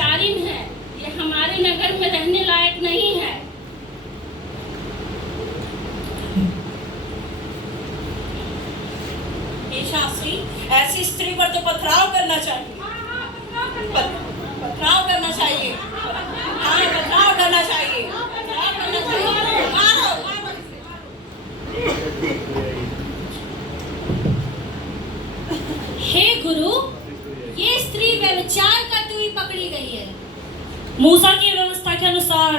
व्यभिचारिण है, ये हमारे नगर में रहने लायक नहीं है। हे शास्त्री, ऐसी स्त्री पर तो पथराव करना चाहिए। पथराव करना चाहिए। हाँ, पथराव करना चाहिए। पथराव करना चाहिए। मारो, मारो। हे गुरु, ये स्त्री व्यभिचार करती हुई पकड़ी गई है। मूसा की व्यवस्था के अनुसार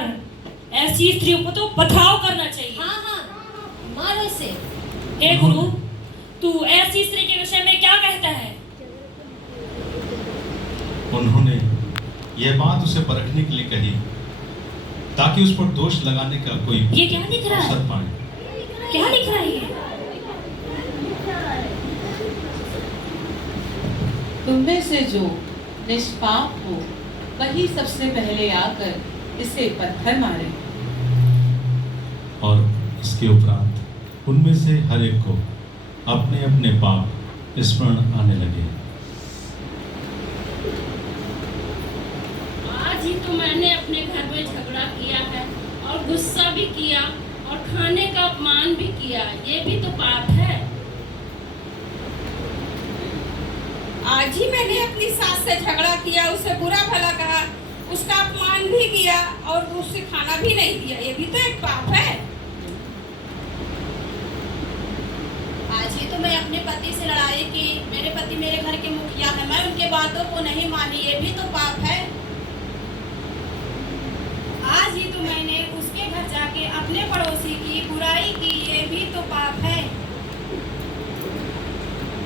ऐसी स्त्रियों को तो पथराव करना चाहिए। हाँ हाँ, मारो इसे। हे गुरु, तू ऐसी स्त्री के विषय में क्या कहता है? उन्होंने यह बात उसे परखने के लिए कही ताकि उस पर दोष लगाने का कोई ये क्या लिख रहा अवसर है? पाए। क्या लिख रहा है ये? तुम में से जो निष्पाप हो वही सबसे पहले आकर इसे पत्थर मारे। और इसके उपरांत उनमें से हर एक को अपने अपने पाप स्मरण आने लगे। आज ही तो मैंने अपने घर में झगड़ा किया है और गुस्सा भी किया और खाने का अपमान भी किया, ये भी तो पाप है। आज ही मैंने अपनी सास से झगड़ा किया, उसे बुरा भला कहा, उसका अपमान भी किया और उससे खाना भी नहीं दिया, ये भी तो एक पाप है। आज ही तो मैं अपने पति से लड़ाई की, मेरे पति मेरे घर के मुखिया हैं, मैं उनके बातों को नहीं मानी, ये भी तो पाप है। आज ही तो मैंने उसके घर जाके अपने पड़ोसी की बुराई की, ये भी तो पाप है।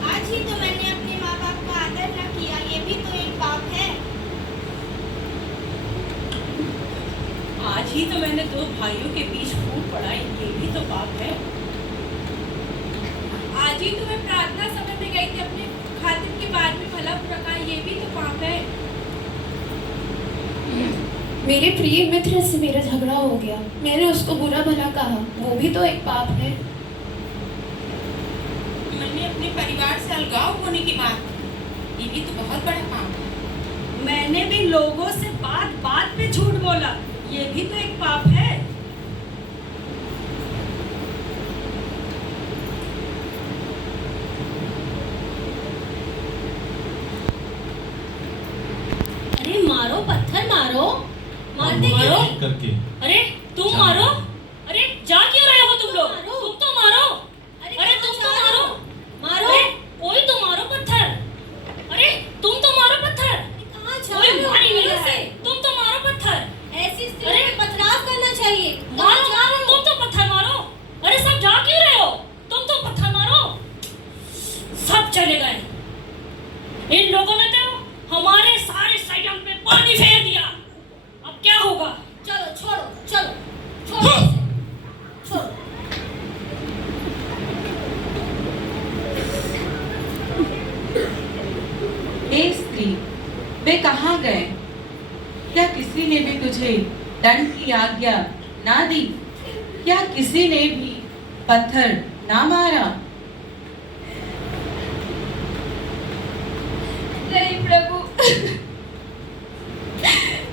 आज ही तो मैंने अपने माँ बाप का आदर न किया, ये भी तो एक पाप है। आज ही तो मैंने दो भाइयों के बीच फूट पड़ाई, ये भी तो पाप है। आज ही तो मैं प्रार्थना सभा में गई थी, अपने खातिर के बाद में भला बुरा कहा, ये भी तो पाप है। मेरे प्रिय मित्र से मेरा झगड़ा हो गया, मैंने उसको बुरा भला कहा, वो भी तो एक पाप है। मैंने अपने परिवार से अलगाव होने की बात की, ये भी तो बहुत बड़ा पाप है। मैंने भी लोगों से बात बात पे झूठ बोला, ये भी तो एक पाप है। अरे मारो, पत्थर मारो, मारते क्यों मारो नहीं? करके अरे तुम मारो, अरे जा क्यों रहे हो तुम लोग? मारो। तुम तो मारो, अरे तुम तो मारो, मारो। अरे कोई तो मारो पत्थर, अरे तुम तो मारो पत्थर, कहाँ जा कोई रहे हो? मार ही नहीं रहा ऐसे? है, तुम तो मारो पत्थर, ऐसी स्थिति अरे। में पथराव करना चाहिए। मारो, कहाँ जा रहे हो? तुम तो पत्थर मारो, अरे सब जा क्यों रहे हो? तुम तो पत्थर मारो, सब चले गए। इन लोगों ने तो हमारे सारे संयम पे पानी फेर दिया, अब क्या होगा? चलो छोड़ो, चलो छोड़ो इसे, छोड़ो। हे स्त्री, वे कहाँ गए? क्या किसी ने भी तुझे दंड की आज्ञा ना दी? क्या किसी ने भी पत्थर ना मारा? नहीं प्रभु,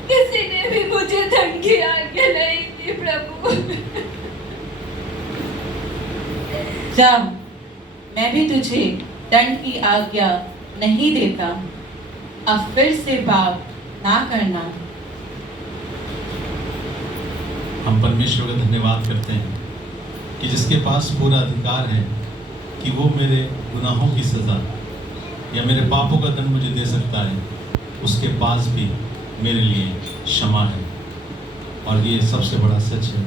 किसी ने भी मुझे दंड की आज्ञा नहीं दी प्रभु। जा, मैं भी तुझे दंड की आज्ञा नहीं देता। अब फिर से पाप ना करना। हम परमेश्वर का धन्यवाद करते हैं कि जिसके पास पूरा अधिकार है कि वो मेरे गुनाहों की सज़ा या मेरे पापों का दंड मुझे दे सकता है, उसके पास भी मेरे लिए क्षमा है। और ये सबसे बड़ा सच है